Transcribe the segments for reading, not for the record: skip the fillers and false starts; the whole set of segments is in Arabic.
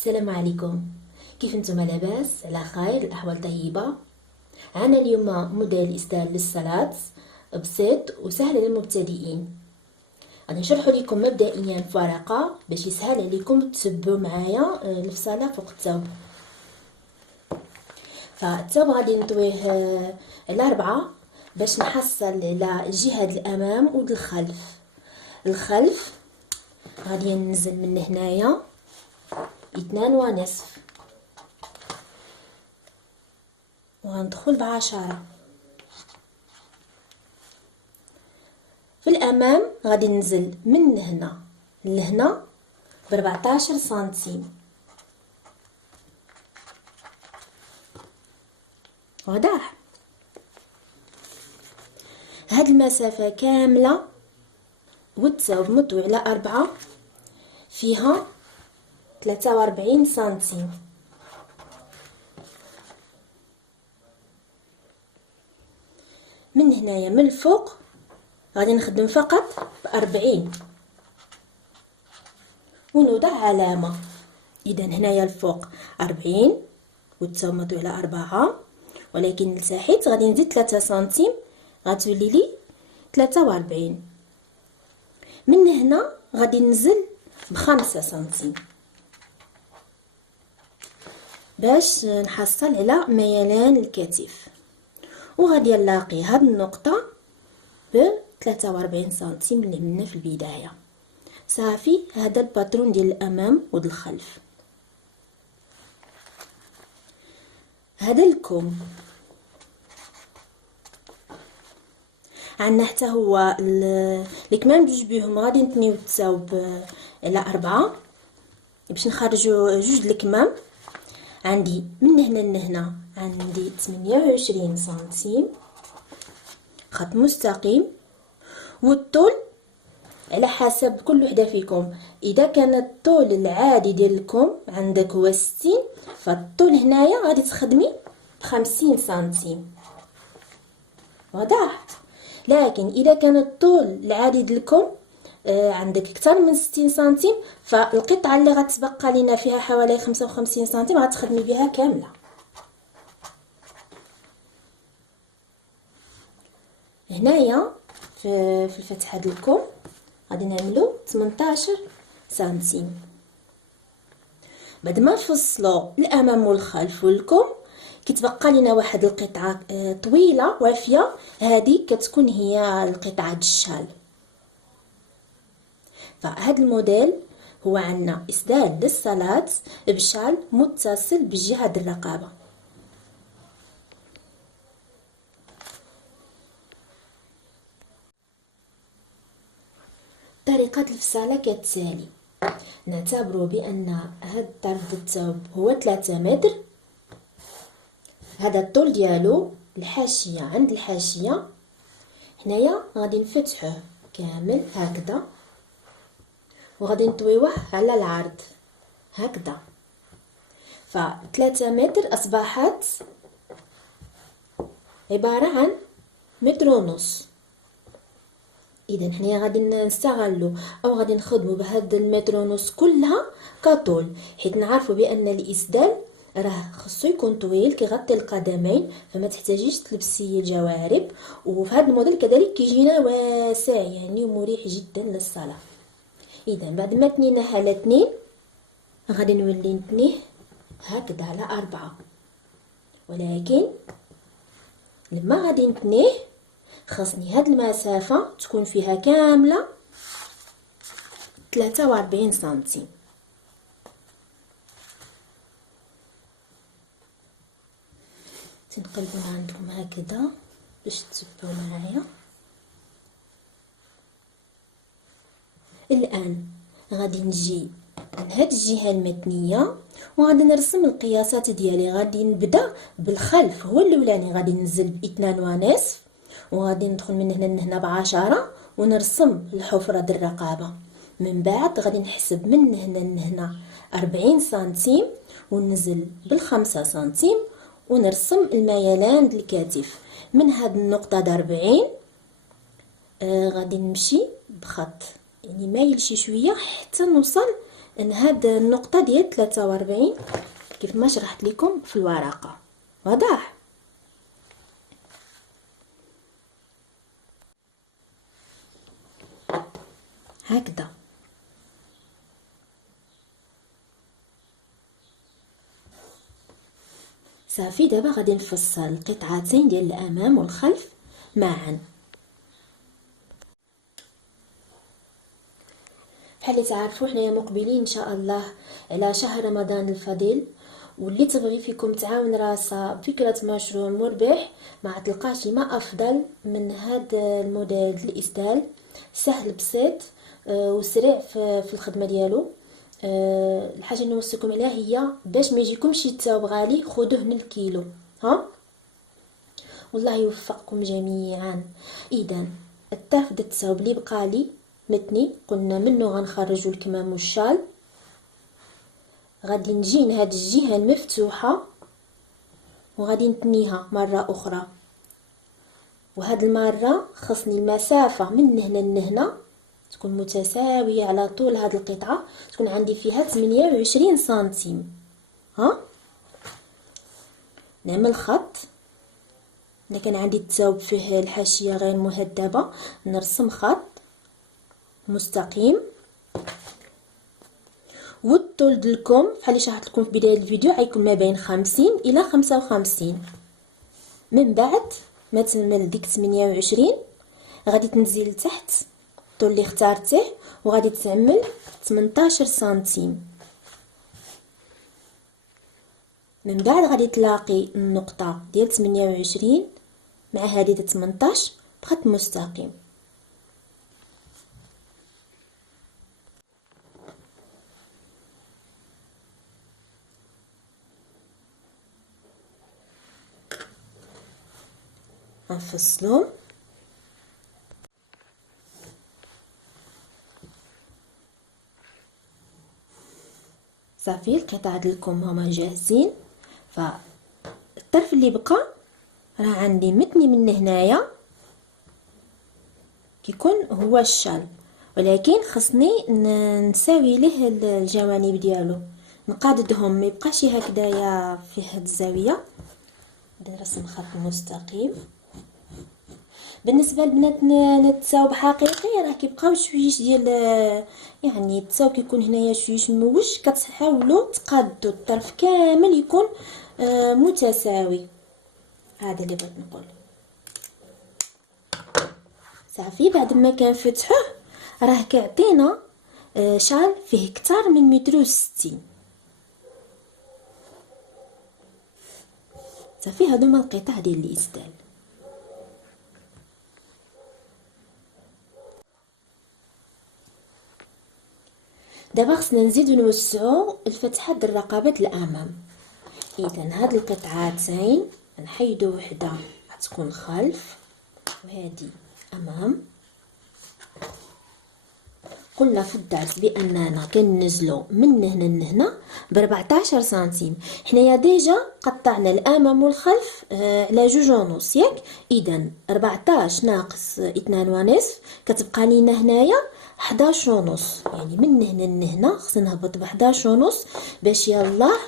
السلام عليكم. كيف انتم؟ لاباس؟ على خير؟ الاحوال طيبه؟ عنا اليوم موديل اسدال للصلاه بسيط وسهل للمبتدئين. غادي نشرح لكم مبدئيا ورقه باش يسهل عليكم تتبعوا معايا الفصاله فوق الثوب. فالثوب غادي نطويه على 4 باش نحصل على جهه الامام والخلف. الخلف غادي ننزل من هنايا 2.5 وغندخل ب10. في الامام غادي ننزل من هنا لهنا ب14 سنتيم. واضح؟ هاد المسافه كامله والثوب مطوي على 4 فيها 43 سنتيم. من هنايا من الفوق غادي نخدم فقط ب40 ونوضع علامه. اذا هنايا الفوق 40 والثوب مطوي على 4، ولكن لتحت غادي نزيد 3 سنتيم غتولي لي 43. من هنا غادي ننزل ب5 سنتيم باش نحصل على ميلان الكتف، وغادي نلاقي هاد النقطه ب 43 سنتيم اللي عملنا في البدايه. صافي، هذا الباترون ديال الامام والخلف. هذا الكم عندنا حتى هو الكمام بجوج بيهم غادي نتنيو الثوب على 4 باش نخرجوا جوج الكمام. عندي من هنا لهنا عندي 28 سنتيم خط مستقيم، والطول على حسب كل وحده فيكم. اذا كان الطول العادي ديالكم عندك هو 60، فالطول هنايا غادي تخدمي ب50 سنتيم. واضح؟ لكن اذا كان الطول العادي ديالكم عندك اكثر من 60 سنتيم، فالقطعه اللي غتبقى لينا فيها حوالي 55 سنتيم غتخدمي بها كامله. هنايا في الفتحه ديالكم غادي نعملو 18 سنتيم. بعد ما نفصلوا الامام والخلف والكم كتبقى لنا واحد القطعه طويله وافيه، هذه كتكون هي القطعه الشال. فهاد الموديل هو عندنا اسدال للصلاه بشال متصل بجهه الرقبه. طريقه الفصاله كالتالي: نعتبر بان هاد طرف الثوب هو 3 متر، هذا الطول ديالو، الحاشيه عند الحاشيه هنايا غادي نفتحوه كامل هكذا، وغادي نطويوه على العرض هكذا. ف3 متر اصبحت عباره عن 1.5 متر. اذا حنايا غادي نستغلوا او غادي نخدموا بهاد 1.5 متر كلها كطول، حيت نعرفوا بان الاسدال راه خصو يكون طويل كيغطي القدمين، فما تحتاجيش تلبسي الجوارب. وفي هذا الموديل كذلك كيجينا واسع يعني مريح جدا للصلاه. اذا بعد ما تنيناه على 2 غادي نولي نتنيه هكذا على 4، ولكن لما غادي نتنيه خاصني هاد المسافه تكون فيها كامله 43 سنتيم. تنقلبوا عندكم هكذا باش تتبعوا معايا. الان غادي نجي من هاد الجهه المتنيه وغادي نرسم القياسات ديالي. غادي نبدا بالخلف، هو الاولاني غادي ننزل ب2.5 وغادي ندخل من هنا لهنا ب10 ونرسم الحفره ديال الرقبه. من بعد غادي نحسب من هنا لهنا 40 سنتيم وننزل بال5 سنتيم ونرسم الميلان ديال الكتف. من هاد النقطه د 40 غادي نمشي بخط يعني مايل شي شويه حتى نوصل ان هاد النقطه ديال 43 كيف ما شرحت لكم في الورقه. واضح؟ هكذا. صافي، دابا غادي نفصل القطعتين ديال الامام والخلف معا. بحال اللي تعرفوا حنايا مقبلين ان شاء الله على شهر رمضان الفضيل، واللي تبغي فيكم تعاون راسها بفكره مشروع مربح ما تلقاش ما افضل من هذا الموديل ديال الاسدال. سهل بسيط وسريع في الخدمه ديالو. الحاجه اللي نوصيكم عليها هي باش ما يجيكمش الثوب غالي خذوه من الكيلو. ها، والله يوفقكم جميعا. اذا الطرف ديال الثوب اللي بقى لي متني قلنا منه غنخرجوا الكمام والشال. غادي نجي لهاد الجهه المفتوحه وغادي نتنيها مره اخرى، وهاد المره خصني المسافه من هنا لهنا تكون متساويه على طول هاد القطعه، تكون عندي فيها 28 سنتيم. ها، نعمل خط. الا كان عندي الثوب فيه الحاشيه غير مهذبه نرسم خط مستقيم، والطول ديالكم بحال اللي شرحت لكم في بدايه الفيديو غيكون ما بين 50 الى 55. من بعد ما تمل ديك 28 غادي تنزل لتحت الطول اللي اختارتيه وغادي تعمل 18 سنتيم. من بعد غادي تلاقي النقطه ديال 28 مع هذه 18 بخط مستقيم. نفصلو. صافي، القطع ديالكم هما جاهزين. فالطرف اللي بقى راه عندي متني من هنايا كيكون هو الشال، ولكن خصني نساوي له الجوانب ديالو، نقاددهم ما يبقاش هكذايا في هاد الزاويه. نرسم خط مستقيم. بالنسبه لبناتنا الثوب حقيقي راه كيبقاو شويش ديال يعني الثوب كيكون هنايا شويش موج، كتحاولوا تقادوا الطرف كامل يكون متساوي. هذا اللي بغيت نقول. صافي، بعد ما كنفتحوه راه كيعطينا شال فيه كتر من 1.60 متر. صافي، هادو هما القطع ديال الاسدال. دابا خصنا نزيدو نوسعو الفتحات ديال الرقبه الامام. اذا هاد القطعتين نحيدو وحده غتكون خلف وهذه امام. قلنا في الدرس باننا كننزلو من هنا لهنا ب 14 سنتيم. حنايا ديجا قطعنا الامام والخلف على 2.5 ياك. اذا 14 ناقص 2.5 كتبقى لينا هنايا 11.5. يعني من هنا لهنا خصنا نهبط ب 11.5 باش يلاه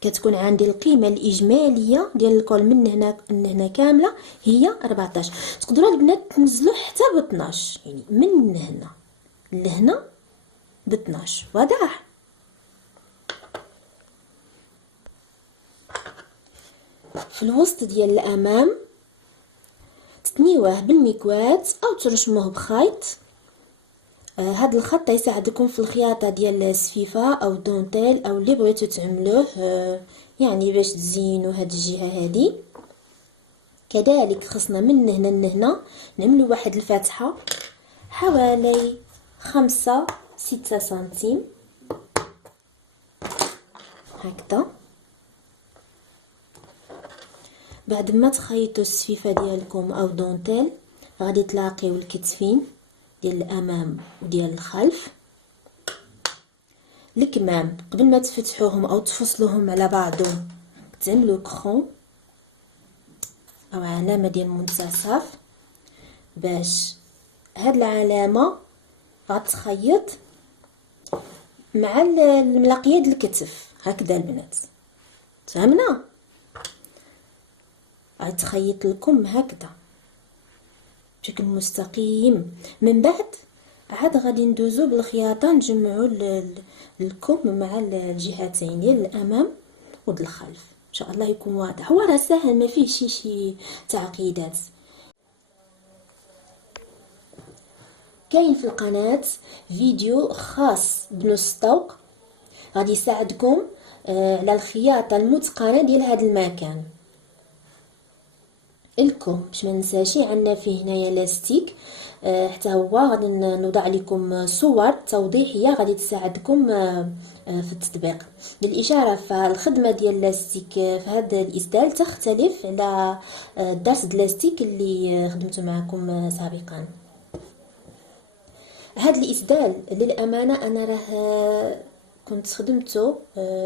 كتكون عندي القيمه الاجماليه ديال الكل من هنا لهنا كامله هي 14. تقدروا البنات تنزلوا حتى ب 12، يعني من هنا لهنا ب 12. واضح؟ في الوسط ديال الامام تتنيوه بالمكواة او ترشموه بخيط. هذا الخط يساعدكم في الخياطه ديال السفيفه او دونتيل او اللي بغيتو تعملوه، يعني باش تزينوا هاد الجهه هذه. كذلك خصنا من هنا لهنا نعملوا واحد الفتحه حوالي 5-6 سنتيم هكذا. بعد ما تخيطوا السفيفه ديالكم او دونتيل غادي تلاقيو الكتفين ديال الامام وديال الخلف. الكمام قبل ما تفتحوهم او تفصلوهم على بعضهم تعملوا كرون او علامه ديال منتصف باش هاد العلامه غتخيط مع الملاقيه د الكتف هكذا البنات، فهمنا؟ غتخيط لكم هكذا بشكل مستقيم. من بعد عاد غادي ندوزو بالخياطه نجمعوا الكم مع الجهتين ديال الامام ود الخلف. ان شاء الله يكون واضح، هو راه ساهل ما فيه شي تعقيدات. كاين في القناه فيديو خاص بنص طوق غادي يساعدكم على الخياطه المتقنه ديال هذا المكان. الكم باش ما ننساشي عندنا فيه هنايا لاستيك، حتى هو غادي نوضع لكم صور توضيحيه غادي تساعدكم في التطبيق. للاشاره فالخدمه ديال اللاستيك في هذا الاسدال تختلف على درس اللاستيك اللي خدمته معكم سابقا. هذا الاسدال للامانه انا راه كنت خدمته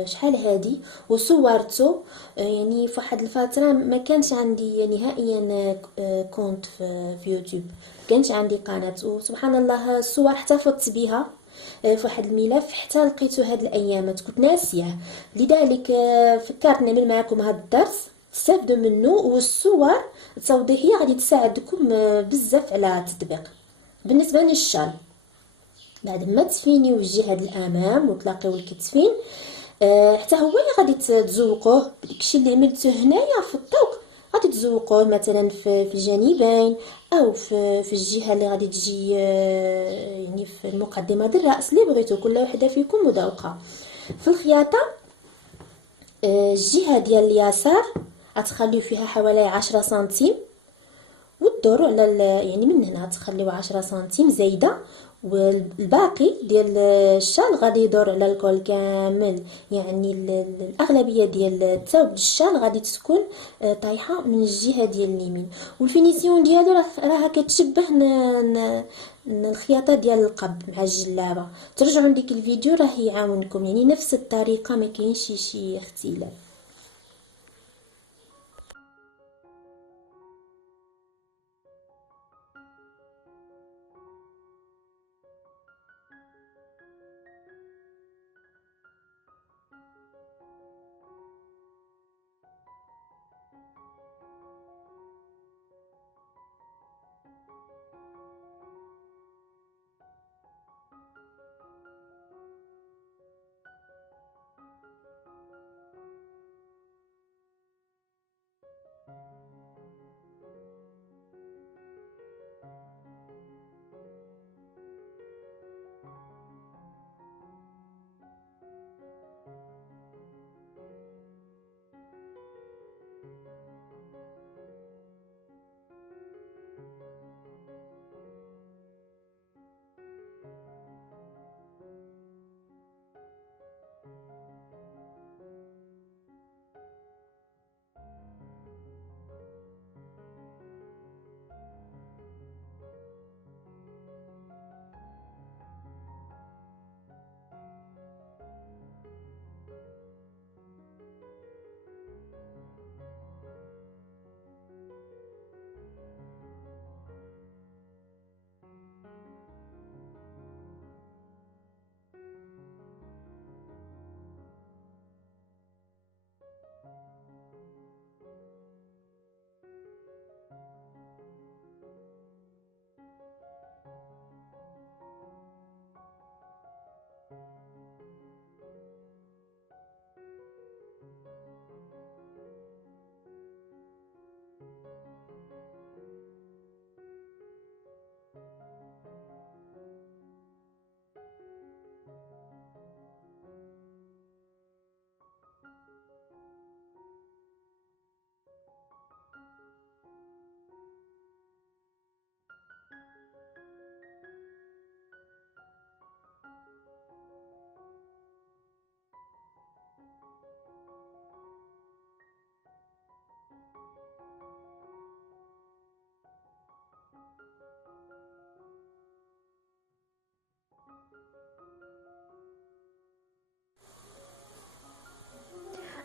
شحال هادي وصورته، يعني في واحد الفتره ما كانش عندي نهائيا كونت في يوتيوب، كانش عندي قناه، وسبحان الله الصور احتفظت بها في واحد الملف حتى لقيته هاد الايامات كنت ناسيه. لذلك فكرت نعمل معكم هذا الدرس تستافدوا منه، والصور التوضيحيه غادي تساعدكم بزاف على التطبيق. بالنسبه للشال بعد ما تفينيو الجهه الامام وتلاقيو الكتفين، حتى هو اللي غادي تزوقوه بداكشي اللي عملته هنايا في الطوق، غادي تزوقوه مثلا في الجانبين او في الجهه اللي غادي تجي يعني في المقدمه ديال الراس اللي بغيتو، كل وحده فيكم مذوقه. في الخياطه الجهه ديال اليسار غتخليو فيها حوالي 10 سنتيم، وتدوروا على يعني من هنا تخليو 10 سنتيم زايده، والباقي ديال الشال غادي يدور على الكول كامل. يعني الاغلبيه ديال الثوب الشال غادي تكون طايحه من الجهه ديال اليمين، والفينيسيون ديالو راه كتشبه الخياطه ديال القب مع الجلابه. ترجعوا لديك الفيديو راه يعاونكم، يعني نفس الطريقه ما كاينش شي اختلاف.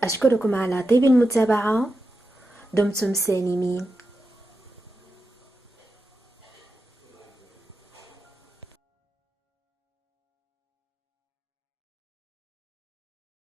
أشكركم على طيب المتابعة، دمتم سالمين.